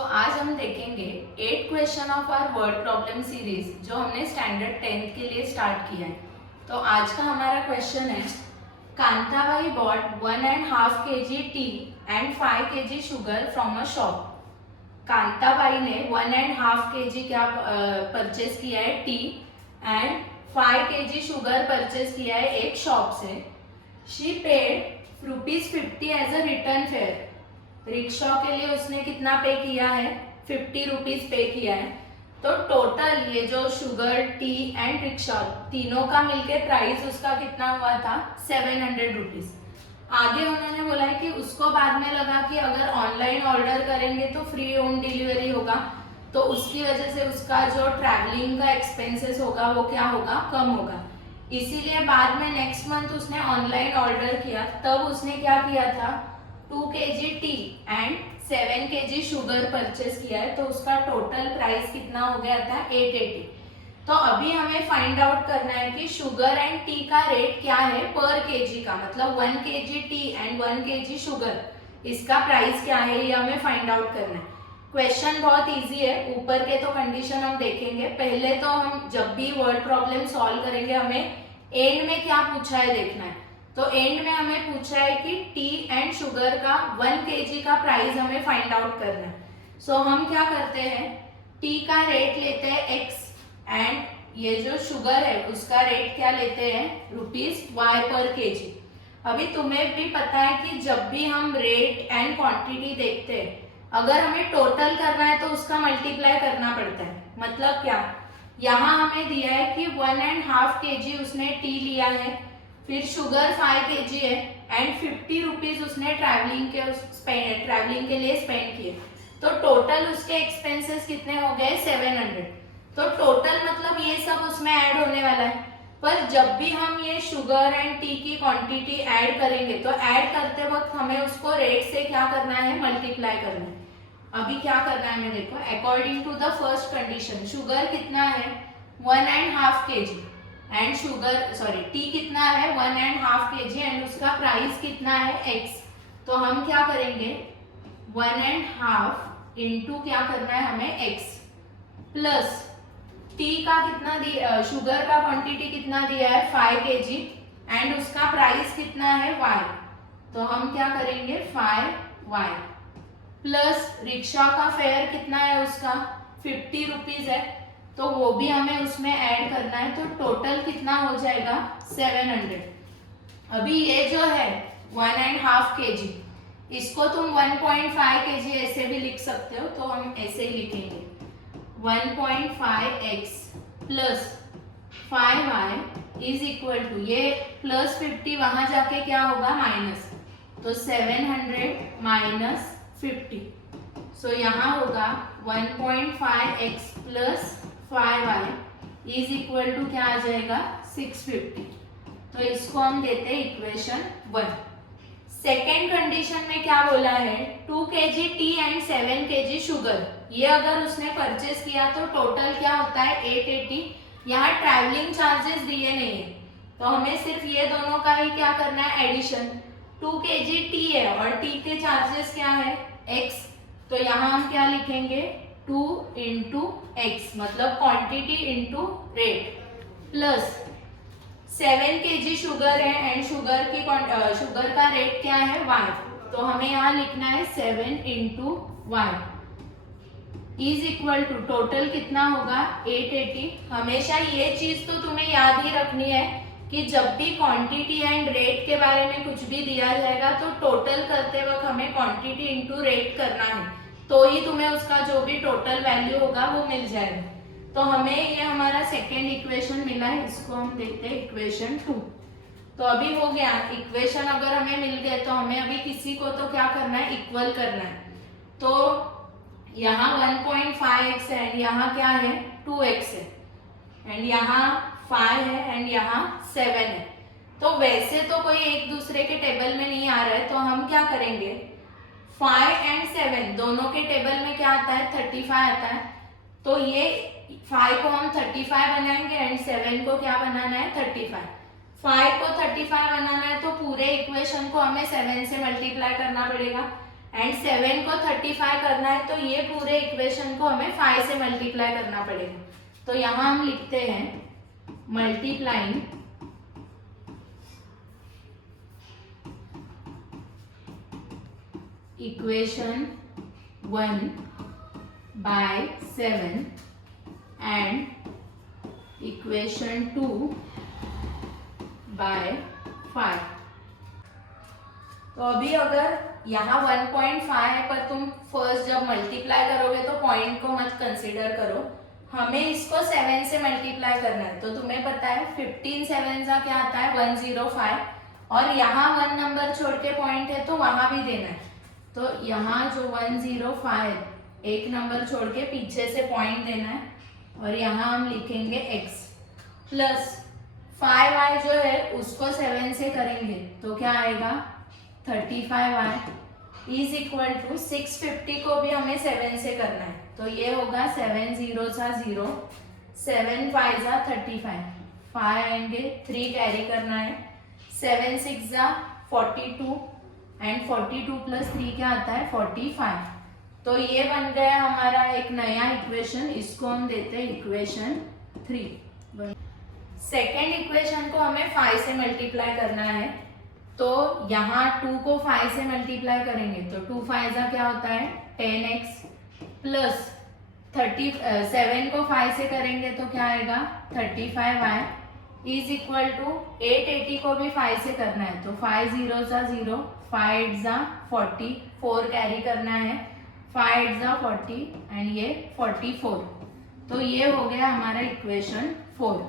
आज हम देखेंगे 8 question of our word problem series जो हमने स्टैंडर्ड 10th के लिए स्टार्ट किया है। तो आज का हमारा क्वेश्चन है, Kantabai bought 1.5 kg tea and 5 kg sugar from a shop. Kantabai ने 1.5 kg क्या परचेज किया है, tea, and 5 kg sugar purchase किया है एक शॉप से। She paid ₹50 as a return fare. Rickshaw के लिए उसने कितना पे किया है, 50 रुपीज पे किया है। तो टोटल ये जो शुगर, टी एंड रिक्शा तीनों का मिलके प्राइस उसका कितना हुआ था, 700 रुपीज। आगे उन्होंने बोला है कि उसको बाद में लगा कि अगर ऑनलाइन ऑर्डर करेंगे तो फ्री होम डिलीवरी होगा, तो उसकी वजह से उसका जो ट्रैवलिंग का एक्सपेंसेस होगा वो क्या होगा, कम होगा। इसीलिए बाद में नेक्स्ट मंथ उसने ऑनलाइन ऑर्डर किया, तब उसने क्या किया था, 2 kg tea and 7 kg sugar purchase किया है। तो उसका टोटल प्राइस कितना हो गया था, 880। तो अभी हमें फाइंड आउट करना है कि शुगर एंड टी का रेट क्या है पर केजी का, मतलब 1 kg tea and 1 kg sugar, इसका प्राइस क्या है ये हमें फाइंड आउट करना है। क्वेश्चन बहुत इजी है, ऊपर के तो कंडीशन हम देखेंगे। पहले तो हम जब भी वर्ड प्रॉब्लम सॉल्व करेंगे हमें एंड में क्या पूछा है देखना है। तो एंड में हमें पूछा है कि टी एंड शुगर का 1 kg का प्राइस हमें फाइंड आउट करना है। सो हम क्या करते हैं, टी का रेट लेते हैं x एंड ये जो शुगर है उसका रेट क्या लेते हैं, ₹y पर kg। अभी तुम्हें भी पता है कि जब भी हम रेट एंड क्वांटिटी देखते हैं, अगर हमें टोटल करना है तो उसका मल्टीप्लाई करना पड़ता है। मतलब क्या, यहाँ हमें दिया है कि 1.5 kg उसने टी लिया है, फिर शुगर 5 kg है एंड 50 रुपीज उसने ट्रैवलिंग के लिए स्पेंड किए। तो टोटल उसके एक्सपेंसेस कितने हो गए, 700। तो टोटल मतलब ये सब उसमें ऐड होने वाला है। पर जब भी हम ये शुगर एंड टी की क्वांटिटी ऐड करेंगे तो ऐड करते वक्त हमें उसको रेट से क्या करना है, मल्टीप्लाई करना है। अभी क्या करना है हमें, देखो, according to the first condition sugar कितना है, 1.5 kg एंड टी कितना है, 1.5 kg एंड उसका प्राइस कितना है, x। तो हम क्या करेंगे, 1.5 इंटू क्या करना है हमें, x, प्लस टी का कितना दिया, शुगर का क्वांटिटी कितना दिया है, 5 kg एंड उसका प्राइस कितना है, y। तो हम क्या करेंगे, 5y, प्लस रिक्शा का फेयर कितना है उसका, 50 रुपीज है, तो वो भी हमें उसमें ऐड करना है। तो टोटल कितना हो जाएगा, 700। अभी ये जो है 1.5 kg, इसको तुम 1.5 kg ऐसे भी लिख सकते हो, तो हम ऐसे ही लिखेंगे 1.5x plus 5y is equal to, ये प्लस 50 वहां जाके क्या होगा, माइनस, तो 700 माइनस 50। सो यहाँ होगा 1.5x plus 5y is equal to क्या आ जाएगा, 650। तो इसको हम देते हैं इक्वेशन 1। सेकेंड कंडीशन में क्या बोला है, 2 kg tea and 7 kg sugar, ये अगर उसने परचेस किया तो टोटल क्या होता है, 880। यहाँ ट्रैवलिंग चार्जेस दिए नहीं है, तो हमें सिर्फ ये दोनों का ही क्या करना है, एडिशन। 2 kg टी है और टी के चार्जेस क्या है, x। तो यहाँ हम क्या लिखेंगे, 2 इंटू एक्स, मतलब quantity into rate, plus 7 kg sugar है एंड शुगर का रेट क्या है, y। तो हमें यहाँ लिखना है 7 into y is equal to, total कितना होगा, 880। हमेशा ये चीज तो तुम्हें याद ही रखनी है कि जब भी क्वांटिटी एंड रेट के बारे में कुछ भी दिया जाएगा तो टोटल करते वक्त हमें क्वांटिटी इंटू रेट करना है, तो ही तुम्हें उसका जो भी टोटल वैल्यू होगा वो मिल जाएगा। तो हमें ये हमारा सेकेंड इक्वेशन मिला है, इसको हम देखते हैं इक्वेशन 2। तो अभी हो गया, इक्वेशन अगर हमें मिल गए तो हमें अभी किसी को तो क्या करना है, इक्वल करना है। तो यहाँ 1.5x है एंड यहाँ क्या है, 2x है एंड यहाँ 5 है एंड यहाँ 7 है। तो वैसे तो कोई एक दूसरे के टेबल में नहीं आ रहा है, तो हम क्या करेंगे, 5 एंड 7 दोनों के टेबल में क्या आता है, 35 आता है। तो ये 5 को हम 35 बनाएंगे एंड 7 को क्या बनाना है, 35। 5 को 35 बनाना है तो पूरे इक्वेशन को हमें 7 से मल्टीप्लाई करना पड़ेगा एंड 7 को 35 करना है तो ये पूरे इक्वेशन को हमें 5 से मल्टीप्लाई करना पड़ेगा। तो यहाँ हम लिखते हैं multiplying equation 1 by 7 and equation 2 by 5। तो अभी अगर यहाँ 1.5 है पर तुम फर्स्ट जब मल्टीप्लाई करोगे तो पॉइंट को मत कंसीडर करो, हमें इसको 7 से मल्टीप्लाई करना है। तो तुम्हें पता है 15 7 का क्या आता है 105, और यहाँ 1 नंबर छोड़ के पॉइंट है तो वहां भी देना है। तो यहाँ जो 105 एक नंबर छोड़ के पीछे से पॉइंट देना है, और यहाँ हम लिखेंगे x प्लस 5y जो है उसको 7 से करेंगे तो क्या आएगा 35y इज इक्वल टू 650 को भी हमें 7 से करना है। तो ये होगा 7 0 सा 0, 7 5 सा 35, 5 आएंगे 3 कैरी करना है, 7 6 सा 42 एंड 42 प्लस 3 क्या आता है 45। तो ये बन गया हमारा एक नया इक्वेशन, इसको हम देते हैं इक्वेशन 3। सेकेंड इक्वेशन को हमें 5 से मल्टीप्लाई करना है। तो यहाँ 2 को 5 से मल्टीप्लाई करेंगे तो 2 5 का क्या होता है 10x प्लस 7 को 5 से करेंगे तो क्या आएगा 35y इज इक्वल टू 880 को भी 5 से करना है तो 5 0 सा 0, 5 8 सा 40, 4 कैरी करना है, 5 8 सा 40 एंड ये 44। तो ये हो गया हमारा इक्वेशन 4।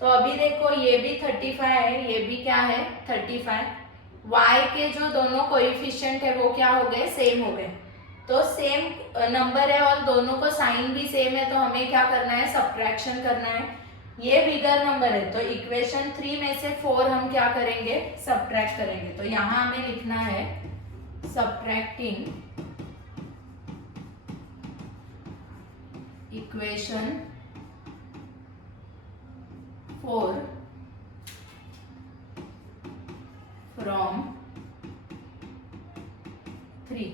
तो अभी देखो ये भी 35 है, ये भी क्या है 35। y के जो दोनों कोएफिशिएंट है वो क्या हो गए सेम हो गए। तो सेम नंबर है और दोनों को साइन भी सेम है, तो हमें क्या करना है सब्ट्रैक्शन करना है। ये बिगर नंबर है तो इक्वेशन 3 में से 4 हम क्या करेंगे सब्ट्रैक्ट करेंगे। तो यहाँ हमें लिखना है सब्ट्रैक्टिंग इक्वेशन 4 फ्रॉम 3।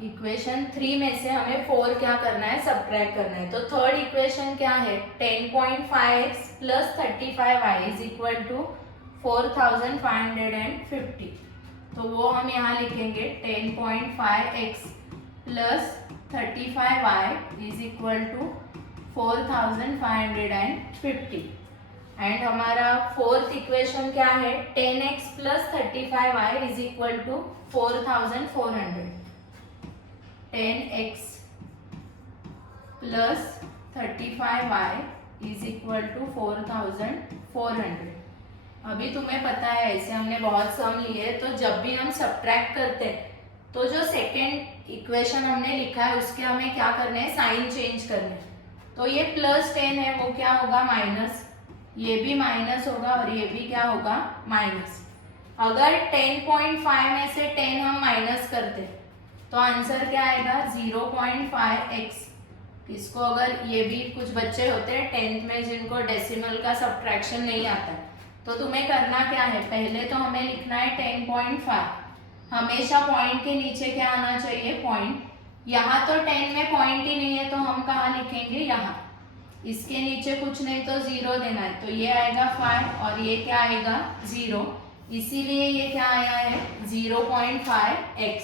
इक्वेशन 3 में से हमें 4 क्या करना है सब्ट्रैक्ट करना है। तो थर्ड इक्वेशन क्या है 10.5x plus 35y is equal to 4550। तो वो हम यहाँ लिखेंगे 10.5x plus 35y is equal to 4550। And हमारा फोर्थ इक्वेशन क्या है 10x plus 35y is equal to 4400। 10x plus 35y is equal to 4400। अभी तुम्हें पता है ऐसे हमने बहुत सम लिए, तो जब भी हम सब्ट्रैक्ट करते हैं तो जो सेकेंड इक्वेशन हमने लिखा है उसके हमें क्या करना है साइन चेंज करना है। तो ये प्लस 10 है वो क्या होगा माइनस, ये भी माइनस होगा और ये भी क्या होगा माइनस। अगर 10.5 में से 10 हम माइनस करते तो आंसर क्या आएगा 0.5x। इसको अगर ये भी कुछ बच्चे होते हैं 10th में जिनको डेसिमल का सब्ट्रैक्शन नहीं आता है, तो तुम्हें करना क्या है पहले तो हमें लिखना है 10.5। हमेशा पॉइंट के नीचे क्या आना चाहिए पॉइंट। यहाँ तो 10 में पॉइंट ही नहीं है तो हम कहाँ लिखेंगे यहाँ, इसके नीचे कुछ नहीं तो 0 देना है। तो ये आएगा 5 और ये क्या आएगा 0, इसीलिए ये क्या आया है 0.5x।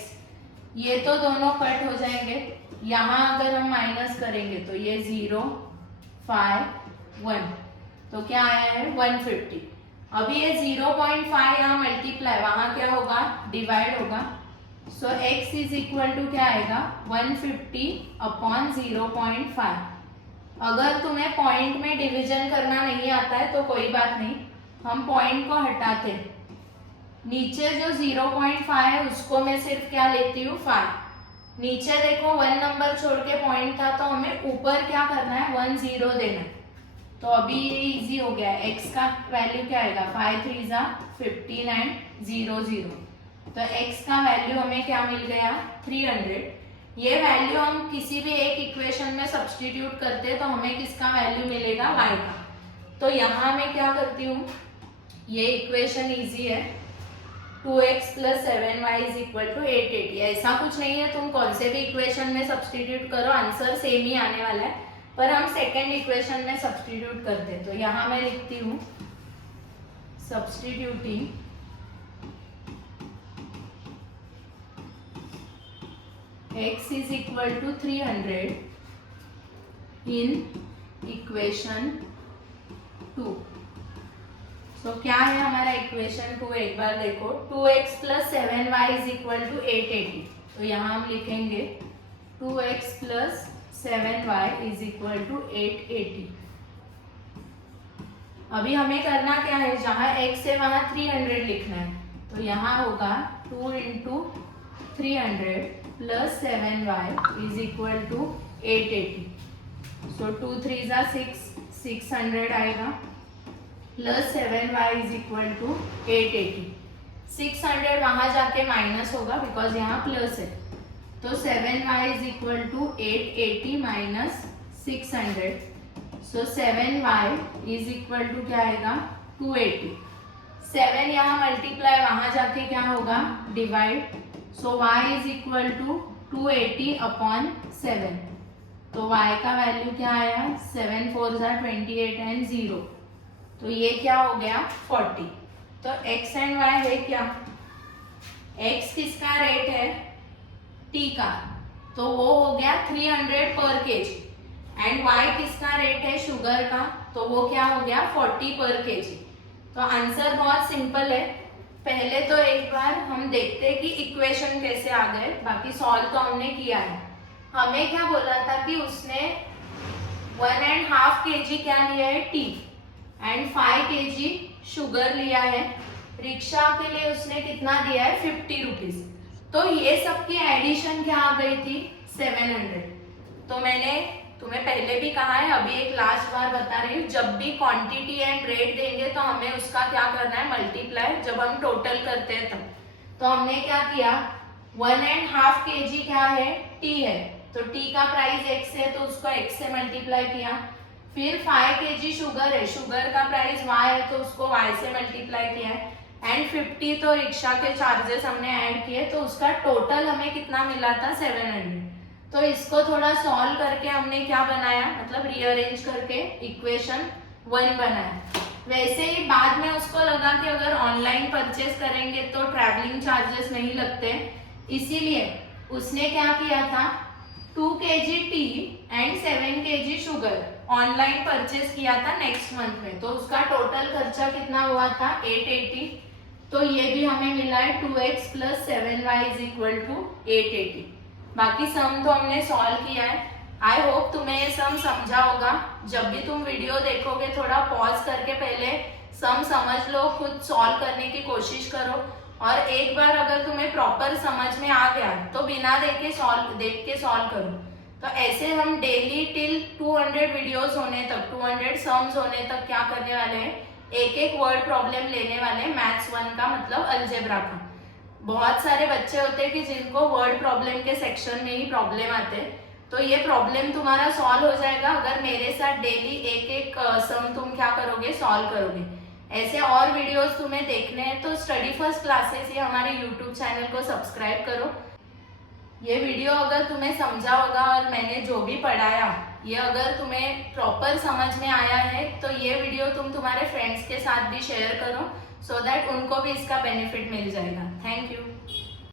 ये तो दोनों कट हो जाएंगे, यहाँ अगर हम माइनस करेंगे तो ये 0 5 1, तो क्या आया है 150। अभी ये 0.5 यहाँ मल्टीप्लाई वहाँ क्या होगा डिवाइड होगा। सो x इज इक्वल टू क्या आएगा 150/0.5। अगर तुम्हें पॉइंट में डिवीजन करना नहीं आता है तो कोई बात नहीं, हम पॉइंट को हटाते हैं। नीचे जो 0.5 है उसको मैं सिर्फ क्या लेती हूँ 5। नीचे देखो 1 नंबर छोड़ के पॉइंट था तो हमें ऊपर क्या करना है 1 0 देना है। तो अभी ये इजी हो गया, x का वैल्यू क्या आएगा 5 3 15 एंड 0 0। तो x का वैल्यू हमें क्या मिल गया 300। ये वैल्यू हम किसी भी एक इक्वेशन में सब्स्टिट्यूट करते हैं तो हमें किसका वैल्यू मिलेगा y का। तो यहाँ मैं क्या करती हूँ, ये इक्वेशन इजी है 2x plus 7y is equal to 880। ऐसा कुछ नहीं है, तुम कौन से भी इक्वेशन में सब्सटीट्यूट करो, आंसर सेम ही आने वाला है, पर हम सेकेंड इक्वेशन में सब्सटीट्यूट करते हैं। तो यहाँ मैं लिखती हूँ substituting x is equal to 300 in equation 2। तो क्या है हमारा इक्वेशन 2, एक बार देखो। 2x plus 7y is equal to 880। तो यहाँ हम लिखेंगे 2x plus 7y is equal to 880। अभी हमें करना क्या है, जहाँ x है वहाँ 300 लिखना है। तो यहाँ होगा 2 इंटू 300 plus 7y is equal to 880। So 2 3 जा 600 आएगा, plus 7y is equal to 880। 600 वहाँ जाके माइनस होगा बिकॉज यहाँ प्लस है। तो 7y is equal to 880 minus 600। So 7y is equal to क्या आएगा 280। 7 यहाँ मल्टीप्लाई, वहाँ जाके क्या होगा divide. So y is equal to 280 upon 7। तो y का वैल्यू क्या आया 7 4 जा 28 एंड 0। तो ये क्या हो गया 40। तो x एंड y है क्या, x किसका रेट है t का, तो वो हो गया 300 पर केजी, एंड y किसका रेट है शुगर का, तो वो क्या हो गया 40 पर केजी। तो आंसर बहुत सिंपल है। पहले तो एक बार हम देखते हैं कि इक्वेशन कैसे आ गए, बाकी सॉल्व तो हमने किया है। हमें क्या बोला था कि उसने 1.5 kg क्या लिया है टी एंड 5 kg शुगर लिया है। रिक्शा के लिए उसने कितना दिया है 50 रुपीज। तो ये सबकी एडिशन क्या आ गई थी 700। तो मैंने तुम्हें पहले भी कहा है, अभी एक लास्ट बार बता रही हूँ, जब भी क्वांटिटी एंड रेट देंगे तो हमें उसका क्या करना है मल्टीप्लाई, जब हम टोटल करते हैं तब। तो हमने क्या किया 1.5 kg क्या है टी है, तो टी का प्राइस x है तो उसको x से मल्टीप्लाई किया। फिर 5 kg शुगर है, शुगर का प्राइस y है तो उसको y से मल्टीप्लाई किया है। एंड 50 तो रिक्शा के चार्जेस हमने ऐड किए, तो उसका टोटल हमें कितना मिला था 700। तो इसको थोड़ा सॉल्व करके हमने क्या बनाया, मतलब रीअरेंज करके इक्वेशन 1 बनाया। वैसे ही बाद में उसको लगा कि अगर ऑनलाइन परचेस करेंगे तो ट्रैवलिंग चार्जेस नहीं लगते, इसीलिए उसने क्या किया था 2 kg tea and 7 kg sugar online purchase किया था नेक्स्ट मंथ में। तो उसका टोटल खर्चा कितना हुआ था 880। तो ये भी हमें मिला है 2x plus 7y is equal to 880। बाकी सम तो हमने सॉल्व किया है। आई होप तुम्हें ये सम समझा होगा। जब भी तुम वीडियो देखोगे थोड़ा पॉज करके पहले सम समझ लो, खुद सॉल्व करने की कोशिश करो, और एक बार अगर तुम्हें प्रॉपर समझ में आ गया तो बिना देख के सॉल्व करो। तो ऐसे हम डेली टिल 200 वीडियोस होने तक, 200 सम्स होने तक क्या करने वाले हैं, एक एक वर्ड प्रॉब्लम लेने वाले हैं मैथ्स 1 का, मतलब अलजेब्रा का। बहुत सारे बच्चे होते हैं कि जिनको वर्ड प्रॉब्लम के सेक्शन में ही प्रॉब्लम आते हैं, तो ये प्रॉब्लम तुम्हारा सॉल्व हो जाएगा अगर मेरे साथ डेली एक एक सम तुम क्या करोगे सॉल्व करोगे। ऐसे और वीडियोस तुम्हें देखने हैं तो स्टडी फर्स्ट क्लासेस ये हमारे यूट्यूब चैनल को सब्सक्राइब करो। ये वीडियो अगर तुम्हें समझा होगा और मैंने जो भी पढ़ाया ये अगर तुम्हें प्रॉपर समझ में आया है तो ये वीडियो तुम तुम्हारे फ्रेंड्स के साथ भी शेयर करो, सो दैट उनको भी इसका बेनिफिट मिल जाएगा। Thank you.